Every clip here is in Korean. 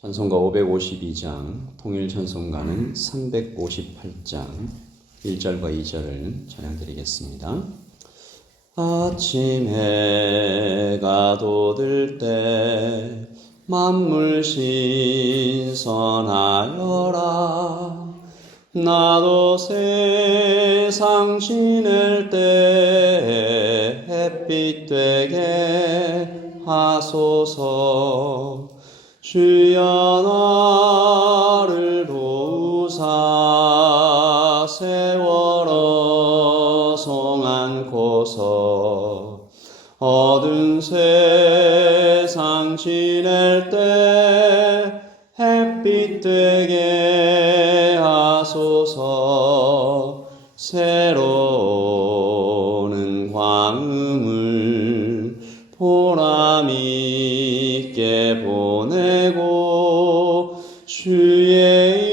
찬송가 552장, 통일찬송가는 358장 1절과 2절을 찬양드리겠습니다. 아침 해가 돋을 때 만물 신선하여라. 나도 세상 지낼 때 햇빛 되게 하소서. 주여 나를 도우사 세월어 송 안고서 어두운 세상 지낼 때 햇빛 되게 하소서. 새로운 광음을 보람 있게 보내고 주의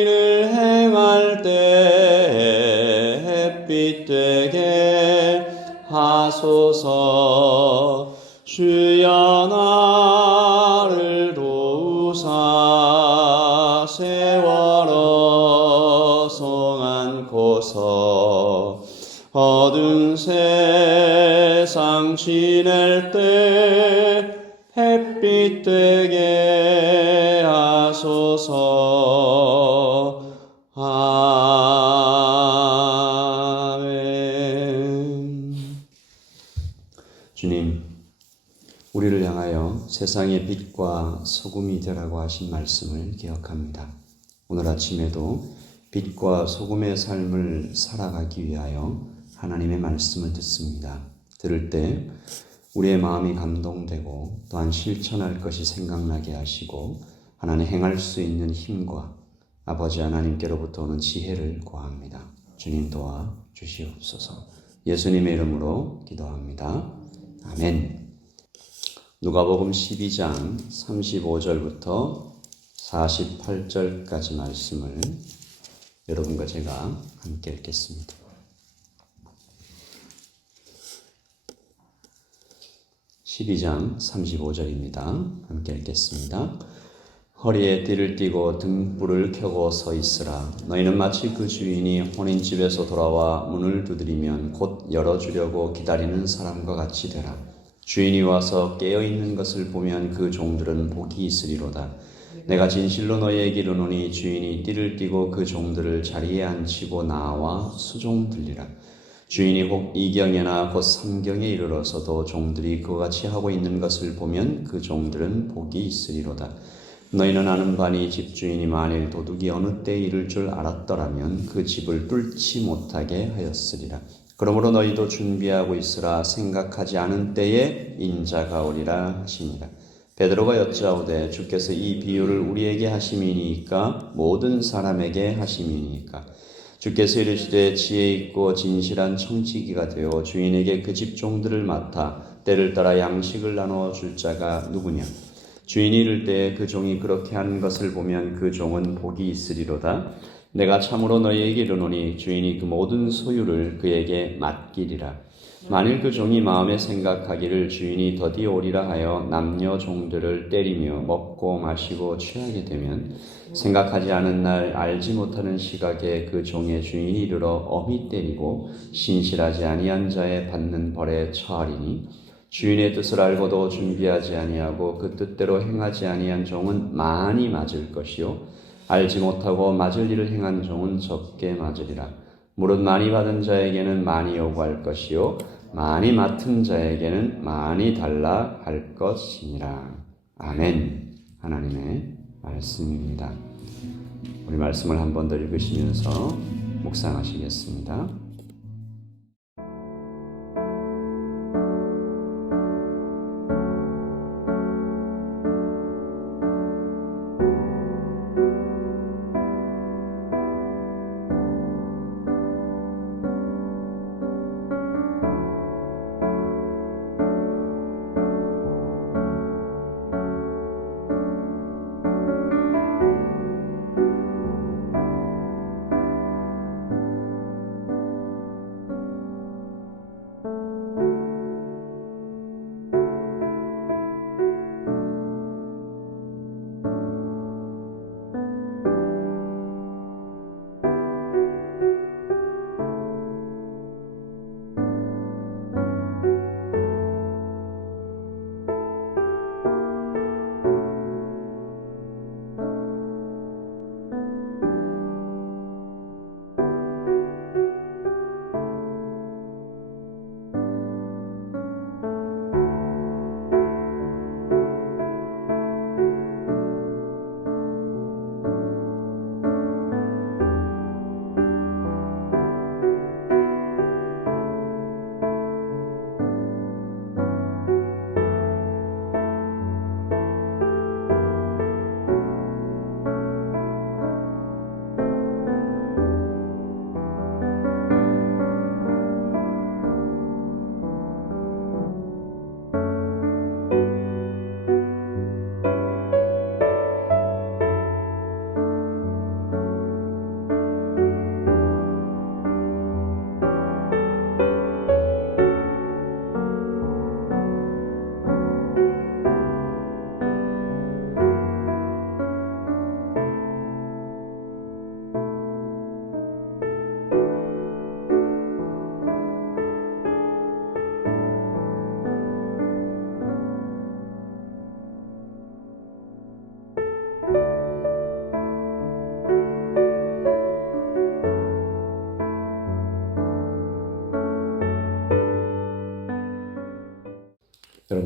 일을 행할 때 햇빛 되게 하소서. 주여 나를 도우사 세월어 송 안고서 어두운 세상 지낼 때 햇빛 되게 하소서. 아멘. 주님, 우리를 향하여 세상의 빛과 소금이 되라고 하신 말씀을 기억합니다. 오늘 아침에도 빛과 소금의 삶을 살아가기 위하여 하나님의 말씀을 듣습니다. 들을 때 우리의 마음이 감동되고 또한 실천할 것이 생각나게 하시고 하나님 행할 수 있는 힘과 아버지 하나님께로부터 오는 지혜를 구합니다. 주님 도와 주시옵소서. 예수님의 이름으로 기도합니다. 아멘. 누가복음 12장 35절부터 48절까지 말씀을 여러분과 제가 함께 읽겠습니다. 12장 35절입니다. 함께 읽겠습니다. 허리에 띠를 띠고 등불을 켜고 서 있으라. 너희는 마치 그 주인이 혼인집에서 돌아와 문을 두드리면 곧 열어주려고 기다리는 사람과 같이 되라. 주인이 와서 깨어있는 것을 보면 그 종들은 복이 있으리로다. 내가 진실로 너희에게 이르노니 주인이 띠를 띠고 그 종들을 자리에 앉히고 나와 수종 들리라. 주인이 혹 이경에나 곧 삼경에 이르러서도 종들이 그와 같이 하고 있는 것을 보면 그 종들은 복이 있으리로다. 너희는 아는 바니 집주인이 만일 도둑이 어느 때에 이를 줄 알았더라면 그 집을 뚫지 못하게 하였으리라. 그러므로 너희도 준비하고 있으라. 생각하지 않은 때에 인자가 오리라 하시니라. 베드로가 여짜오되 주께서 이 비유를 우리에게 하심이니까 모든 사람에게 하심이니까. 주께서 이르시되 지혜 있고 진실한 청지기가 되어 주인에게 그 집 종들을 맡아 때를 따라 양식을 나누어 줄 자가 누구냐. 주인이 이를 때에 그 종이 그렇게 하는 것을 보면 그 종은 복이 있으리로다. 내가 참으로 너희에게 이르노니 주인이 그 모든 소유를 그에게 맡기리라. 만일 그 종이 마음에 생각하기를 주인이 더디 오리라 하여 남녀 종들을 때리며 먹고 마시고 취하게 되면 생각하지 않은 날 알지 못하는 시각에 그 종의 주인이 이르러 엄히 때리고 신실하지 아니한 자의 받는 벌에 처하리니 주인의 뜻을 알고도 준비하지 아니하고 그 뜻대로 행하지 아니한 종은 많이 맞을 것이요 알지 못하고 맞을 일을 행한 종은 적게 맞으리라. 무릇 많이 받은 자에게는 많이 요구할 것이요 많이 맡은 자에게는 많이 달라 할 것이니라. 아멘. 하나님의 말씀입니다. 우리 말씀을 한 번 더 읽으시면서 묵상하시겠습니다.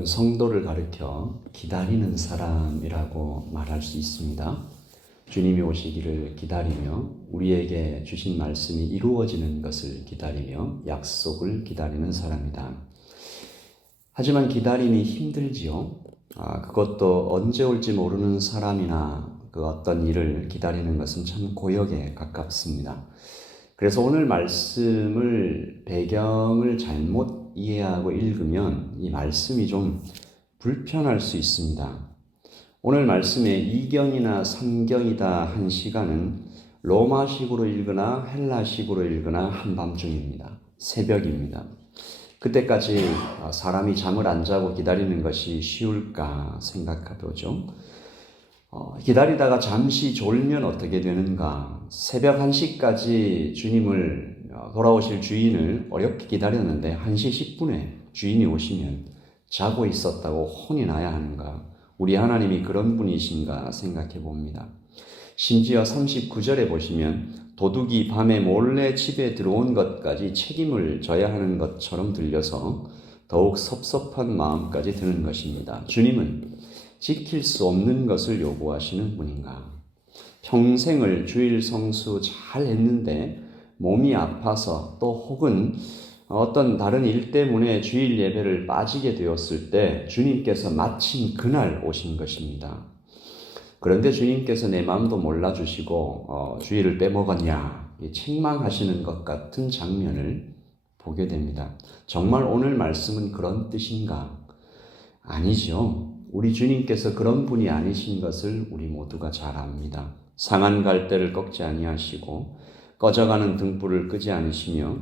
여러분, 성도를 가리켜 기다리는 사람이라고 말할 수 있습니다. 주님이 오시기를 기다리며 우리에게 주신 말씀이 이루어지는 것을 기다리며 약속을 기다리는 사람이다. 하지만 기다림이 힘들지요. 그것도 언제 올지 모르는 사람이나 그 어떤 일을 기다리는 것은 참 고역에 가깝습니다. 그래서 오늘 말씀을 배경을 잘못 이해하고 읽으면 이 말씀이 좀 불편할 수 있습니다. 오늘 말씀에 2경이나 3경이다 한 시간은 로마식으로 읽거나 헬라식으로 읽거나 한밤중입니다. 새벽입니다. 그때까지 사람이 잠을 안 자고 기다리는 것이 쉬울까 생각해보죠. 기다리다가 잠시 졸면 어떻게 되는가? 새벽 1시까지 주님을 돌아오실 주인을 어렵게 기다렸는데 1시 10분에 주인이 오시면 자고 있었다고 혼이 나야 하는가? 우리 하나님이 그런 분이신가 생각해 봅니다. 심지어 39절에 보시면 도둑이 밤에 몰래 집에 들어온 것까지 책임을 져야 하는 것처럼 들려서 더욱 섭섭한 마음까지 드는 것입니다. 주님은 지킬 수 없는 것을 요구하시는 분인가? 평생을 주일 성수 잘 했는데 몸이 아파서 또 혹은 어떤 다른 일 때문에 주일 예배를 빠지게 되었을 때 주님께서 마침 그날 오신 것입니다. 그런데 주님께서 내 마음도 몰라주시고 주일을 빼먹었냐 책망하시는 것 같은 장면을 보게 됩니다. 정말 오늘 말씀은 그런 뜻인가? 아니죠. 우리 주님께서 그런 분이 아니신 것을 우리 모두가 잘 압니다. 상한 갈대를 꺾지 아니하시고 꺼져가는 등불을 끄지 않으시며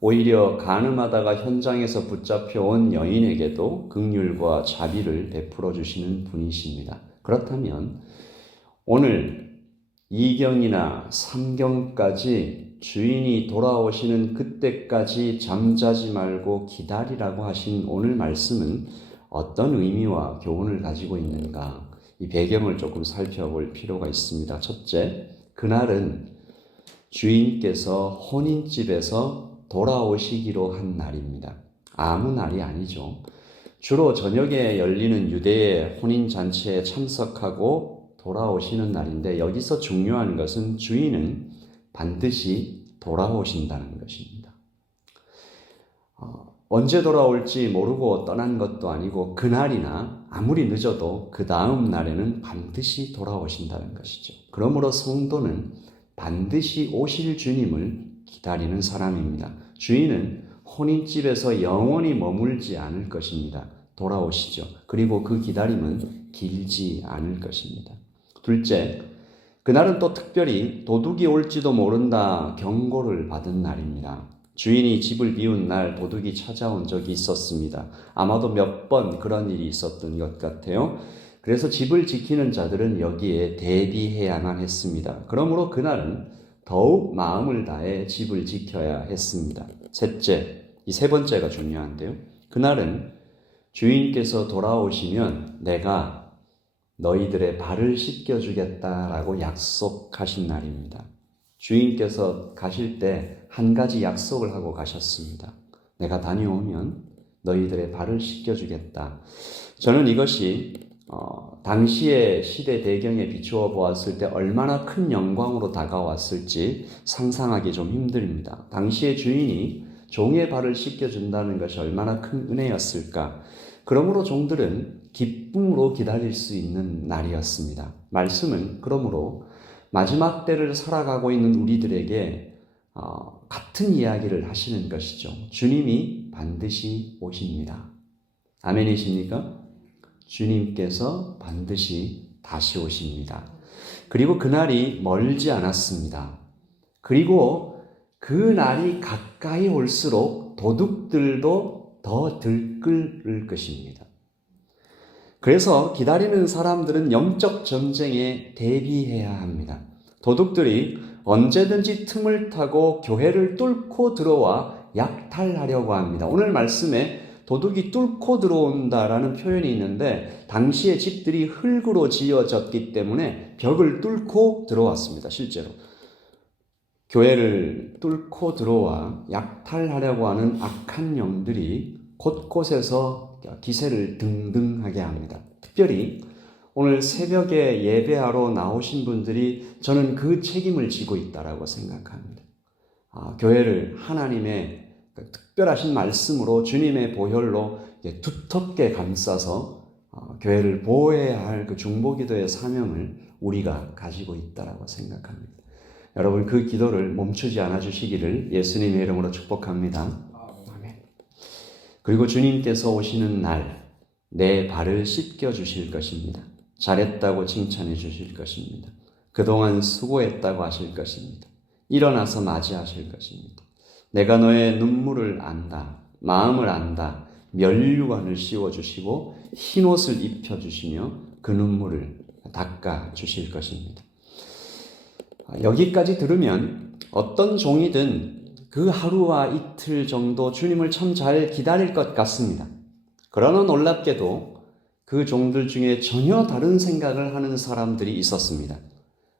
오히려 간음하다가 현장에서 붙잡혀온 여인에게도 긍휼과 자비를 베풀어 주시는 분이십니다. 그렇다면 오늘 2경이나 3경까지 주인이 돌아오시는 그때까지 잠자지 말고 기다리라고 하신 오늘 말씀은 어떤 의미와 교훈을 가지고 있는가? 이 배경을 조금 살펴볼 필요가 있습니다. 첫째, 그날은 주인께서 혼인집에서 돌아오시기로 한 날입니다. 아무 날이 아니죠. 주로 저녁에 열리는 유대의 혼인잔치에 참석하고 돌아오시는 날인데 여기서 중요한 것은 주인은 반드시 돌아오신다는 것입니다. 언제 돌아올지 모르고 떠난 것도 아니고 그날이나 아무리 늦어도 그 다음 날에는 반드시 돌아오신다는 것이죠. 그러므로 성도는 반드시 오실 주님을 기다리는 사람입니다. 주인은 혼인집에서 영원히 머물지 않을 것입니다. 돌아오시죠. 그리고 그 기다림은 길지 않을 것입니다. 둘째, 그날은 또 특별히 도둑이 올지도 모른다 경고를 받은 날입니다. 주인이 집을 비운 날 도둑이 찾아온 적이 있었습니다. 아마도 몇 번 그런 일이 있었던 것 같아요. 그래서 집을 지키는 자들은 여기에 대비해야만 했습니다. 그러므로 그날은 더욱 마음을 다해 집을 지켜야 했습니다. 셋째, 이 세 번째가 중요한데요. 그날은 주인께서 돌아오시면 내가 너희들의 발을 씻겨주겠다라고 약속하신 날입니다. 주인께서 가실 때 한 가지 약속을 하고 가셨습니다. 내가 다녀오면 너희들의 발을 씻겨주겠다. 저는 이것이 당시의 시대 배경에 비추어 보았을 때 얼마나 큰 영광으로 다가왔을지 상상하기 좀 힘듭니다. 당시의 주인이 종의 발을 씻겨준다는 것이 얼마나 큰 은혜였을까. 그러므로 종들은 기쁨으로 기다릴 수 있는 날이었습니다. 말씀은 그러므로 마지막 때를 살아가고 있는 우리들에게 같은 이야기를 하시는 것이죠. 주님이 반드시 오십니다. 아멘이십니까? 주님께서 반드시 다시 오십니다. 그리고 그날이 멀지 않았습니다. 그리고 그 날이 가까이 올수록 도둑들도 더 들끓을 것입니다. 그래서 기다리는 사람들은 영적 전쟁에 대비해야 합니다. 도둑들이 언제든지 틈을 타고 교회를 뚫고 들어와 약탈하려고 합니다. 오늘 말씀에 도둑이 뚫고 들어온다라는 표현이 있는데 당시의 집들이 흙으로 지어졌기 때문에 벽을 뚫고 들어왔습니다. 실제로. 교회를 뚫고 들어와 약탈하려고 하는 악한 영들이 곳곳에서 더 기세를 등등하게 합니다. 특별히 오늘 새벽에 예배하러 나오신 분들이 저는 그 책임을 지고 있다라고 생각합니다. 교회를 하나님의 특별하신 말씀으로 주님의 보혈로 두텁게 감싸서 교회를 보호해야 할 그 중보기도의 사명을 우리가 가지고 있다라고 생각합니다. 여러분 그 기도를 멈추지 않아 주시기를 예수님의 이름으로 축복합니다. 아멘. 그리고 주님께서 오시는 날 내 발을 씻겨 주실 것입니다. 잘했다고 칭찬해 주실 것입니다. 그동안 수고했다고 하실 것입니다. 일어나서 맞이하실 것입니다. 내가 너의 눈물을 안다, 마음을 안다, 면류관을 씌워주시고 흰옷을 입혀주시며 그 눈물을 닦아주실 것입니다. 여기까지 들으면 어떤 종이든 그 하루와 이틀 정도 주님을 참 잘 기다릴 것 같습니다. 그러나 놀랍게도 그 종들 중에 전혀 다른 생각을 하는 사람들이 있었습니다.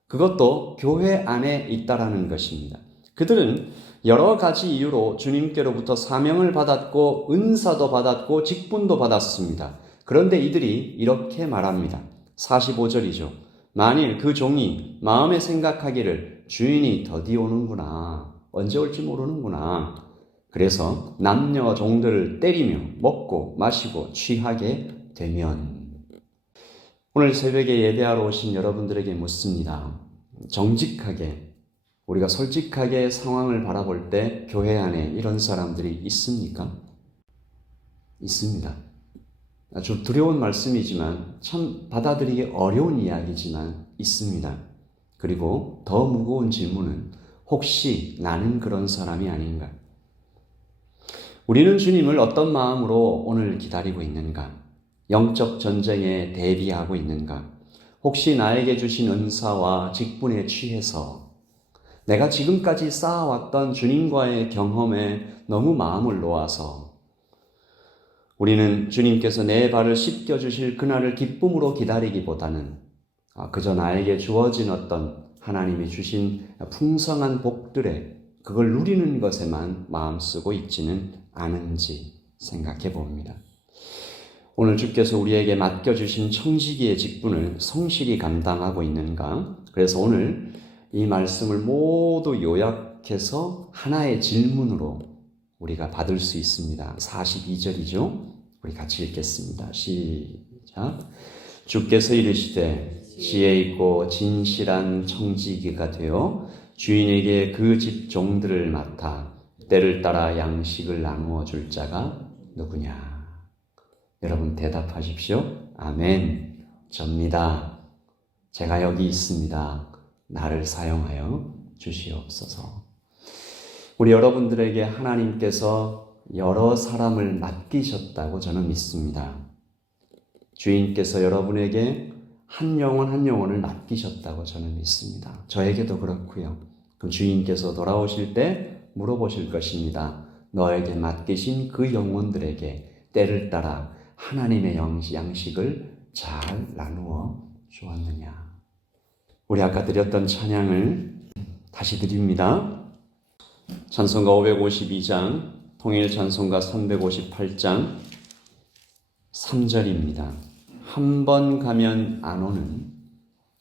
그것도 교회 안에 있다라는 것입니다. 그들은 여러 가지 이유로 주님께로부터 사명을 받았고 은사도 받았고 직분도 받았습니다. 그런데 이들이 이렇게 말합니다. 45절이죠. 만일 그 종이 마음에 생각하기를 주인이 더디 오는구나, 언제 올지 모르는구나. 그래서 남녀 종들을 때리며 먹고 마시고 취하게 되면, 오늘 새벽에 예배하러 오신 여러분들에게 묻습니다. 정직하게, 우리가 솔직하게 상황을 바라볼 때 교회 안에 이런 사람들이 있습니까? 있습니다. 좀 두려운 말씀이지만 참 받아들이기 어려운 이야기지만 있습니다. 그리고 더 무거운 질문은 혹시 나는 그런 사람이 아닌가? 우리는 주님을 어떤 마음으로 오늘 기다리고 있는가? 영적 전쟁에 대비하고 있는가? 혹시 나에게 주신 은사와 직분에 취해서 내가 지금까지 쌓아왔던 주님과의 경험에 너무 마음을 놓아서 우리는 주님께서 내 발을 씻겨주실 그날을 기쁨으로 기다리기보다는 그저 나에게 주어진 어떤 하나님이 주신 풍성한 복들에 그걸 누리는 것에만 마음 쓰고 있지는 않은지 생각해 봅니다. 오늘 주께서 우리에게 맡겨주신 청지기의 직분을 성실히 감당하고 있는가? 그래서 오늘 이 말씀을 모두 요약해서 하나의 질문으로 우리가 받을 수 있습니다. 42절이죠. 우리 같이 읽겠습니다. 시작. 주께서 이르시되 지혜 있고 진실한 청지기가 되어 주인에게 그 집 종들을 맡아 때를 따라 양식을 나누어 줄 자가 누구냐? 여러분 대답하십시오. 아멘. 접니다. 제가 여기 있습니다. 나를 사용하여 주시옵소서. 우리 여러분들에게 하나님께서 여러 사람을 맡기셨다고 저는 믿습니다. 주인께서 여러분에게 한 영혼 한 영혼을 맡기셨다고 저는 믿습니다. 저에게도 그렇고요. 그럼 주인께서 돌아오실 때 물어보실 것입니다. 너에게 맡기신 그 영혼들에게 때를 따라 하나님의 양식을 잘 나누어 주었느냐. 우리 아까 드렸던 찬양을 다시 드립니다. 찬송가 552장, 통일 찬송가 358장 3절입니다. 한 번 가면 안 오는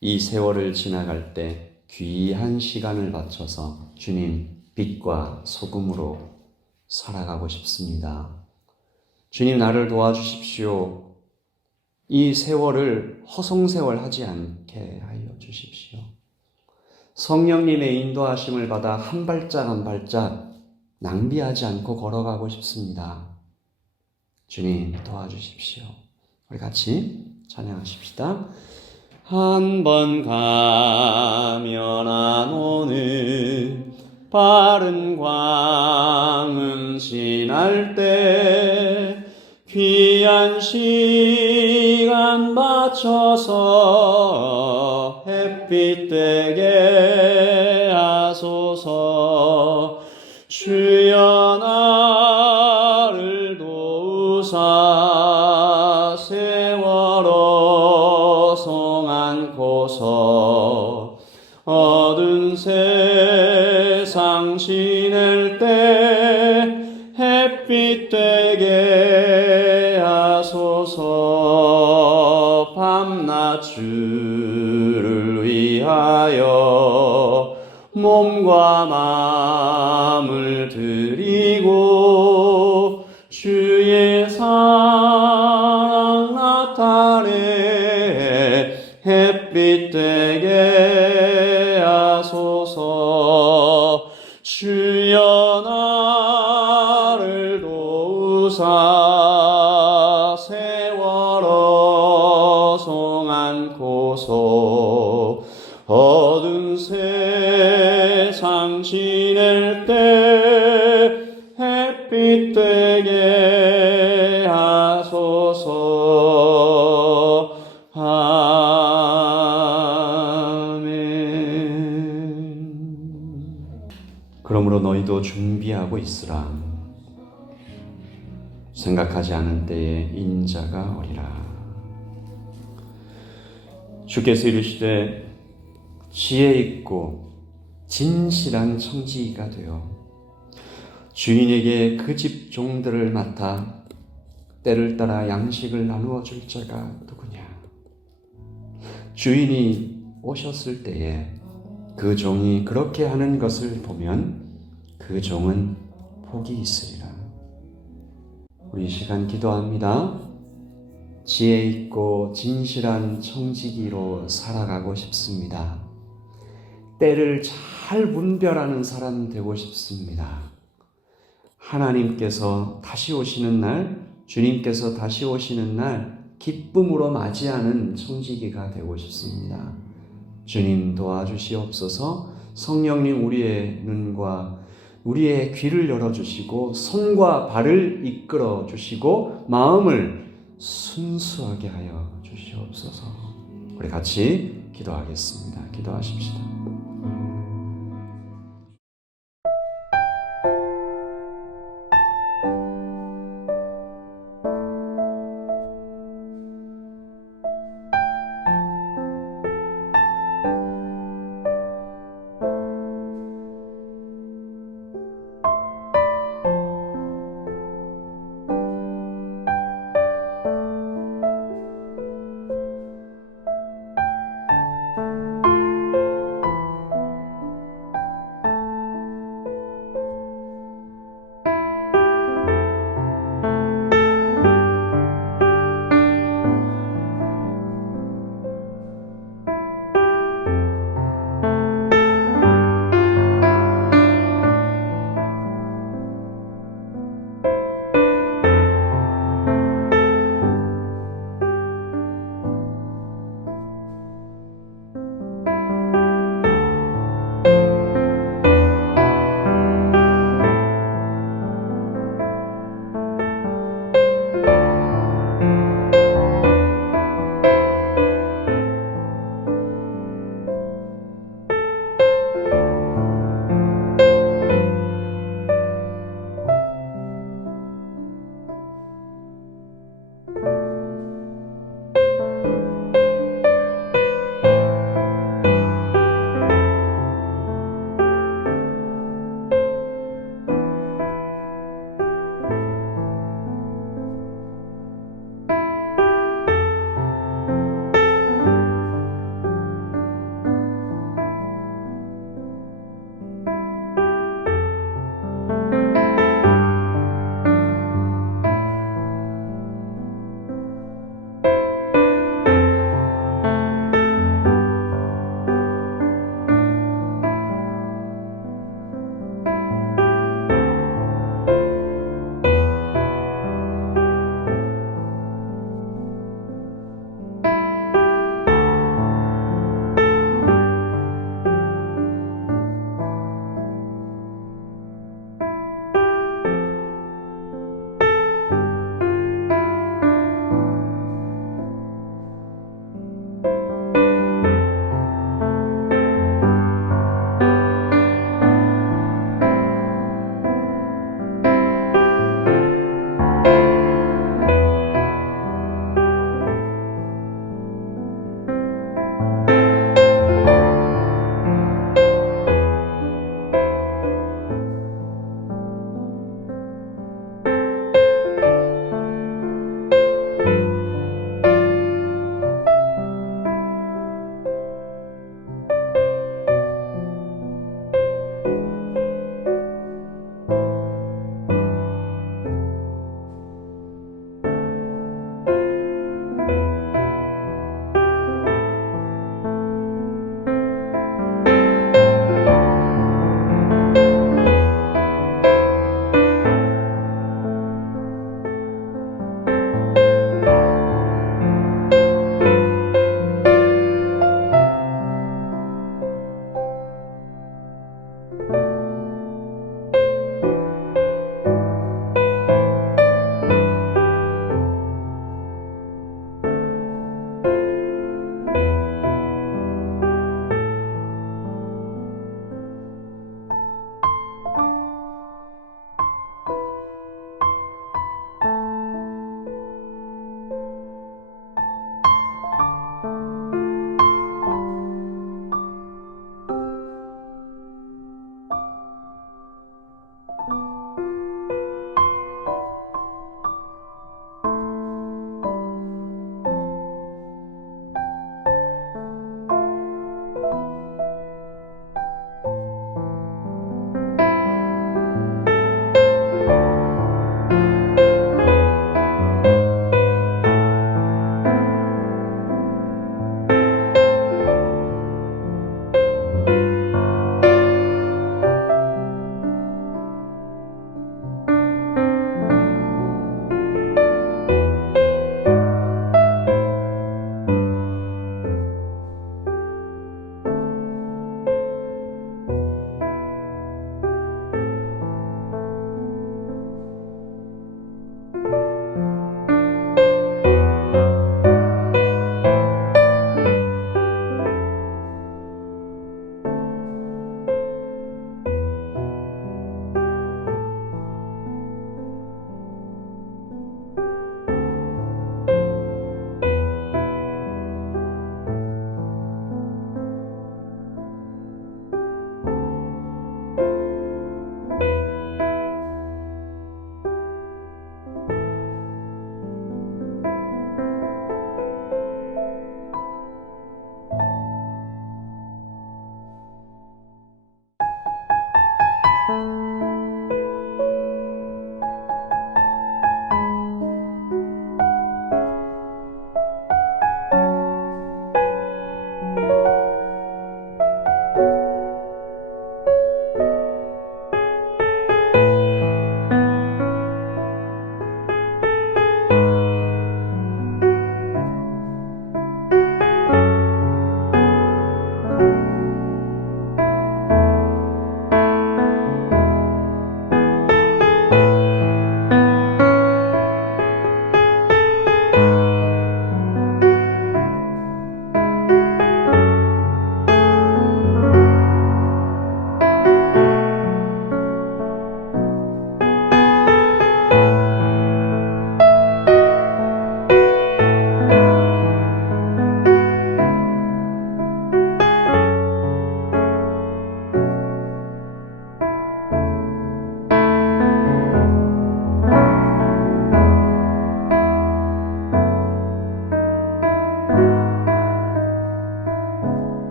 이 세월을 지나갈 때 귀한 시간을 바쳐서 주님 빛과 소금으로 살아가고 싶습니다. 주님 나를 도와주십시오. 이 세월을 허송세월 하지 않게 하여 주십시오. 성령님의 인도하심을 받아 한 발짝 한 발짝 낭비하지 않고 걸어가고 싶습니다. 주님 도와주십시오. 우리 같이 찬양하십시다. 한 번 가면 안 오는 바른 광음 지날 때 귀한 시간 맞춰서 햇빛 되게 하소서. 주여 나를 도우사 세월 어송 않고서 얻은 세상 지낼 때 햇빛 되게 주를 위하여 몸과 마음을 드리고 주의 사랑 나타내 햇빛 되게 하소서. 주여 나를 도우사 세월호 송 안고서 어두운 세상 지낼 때 햇빛 되게 하소서. 그러므로 너희도 준비하고 있으라. 생각하지 않은 때에 인자가 오리라. 주께서 이르시되 지혜 있고 진실한 청지기가 되어 주인에게 그 집 종들을 맡아 때를 따라 양식을 나누어 줄 자가 누구냐. 주인이 오셨을 때에 그 종이 그렇게 하는 것을 보면 그 종은 복이 있으리라. 우리 이 시간 기도합니다. 지혜 있고 진실한 청지기로 살아가고 싶습니다. 때를 잘 분별하는 사람 되고 싶습니다. 하나님께서 다시 오시는 날, 주님께서 다시 오시는 날 기쁨으로 맞이하는 청지기가 되고 싶습니다. 주님 도와주시옵소서. 성령님 우리의 눈과 우리의 귀를 열어주시고 손과 발을 이끌어 주시고 마음을 순수하게 하여 주시옵소서. 우리 같이 기도하겠습니다. 기도하십시다.